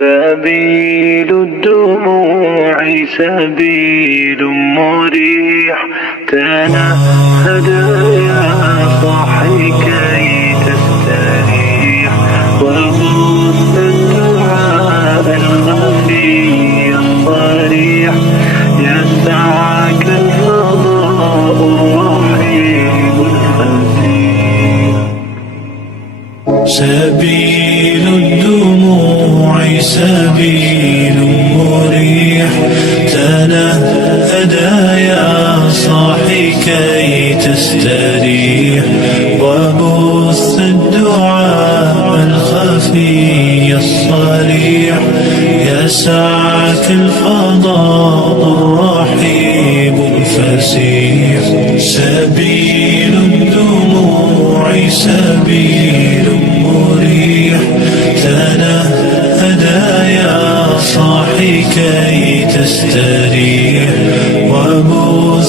سبيل الدموع سبيل مريح، تنهد يا صاحي كي تستريح، وغص الدعاء الخفي الصريح، يسعك الفضاء الرحيم الفسيح. سبيل الدموع سبيل مريح، تنهد يا صاحي كي تستريح، وبث الدعاء الخفي الصريح، يسعك الفضاء الرحيب الفسيح. سبيل الدموع سبيل مريح، تنهد يا صاحي كي تستريح، وبث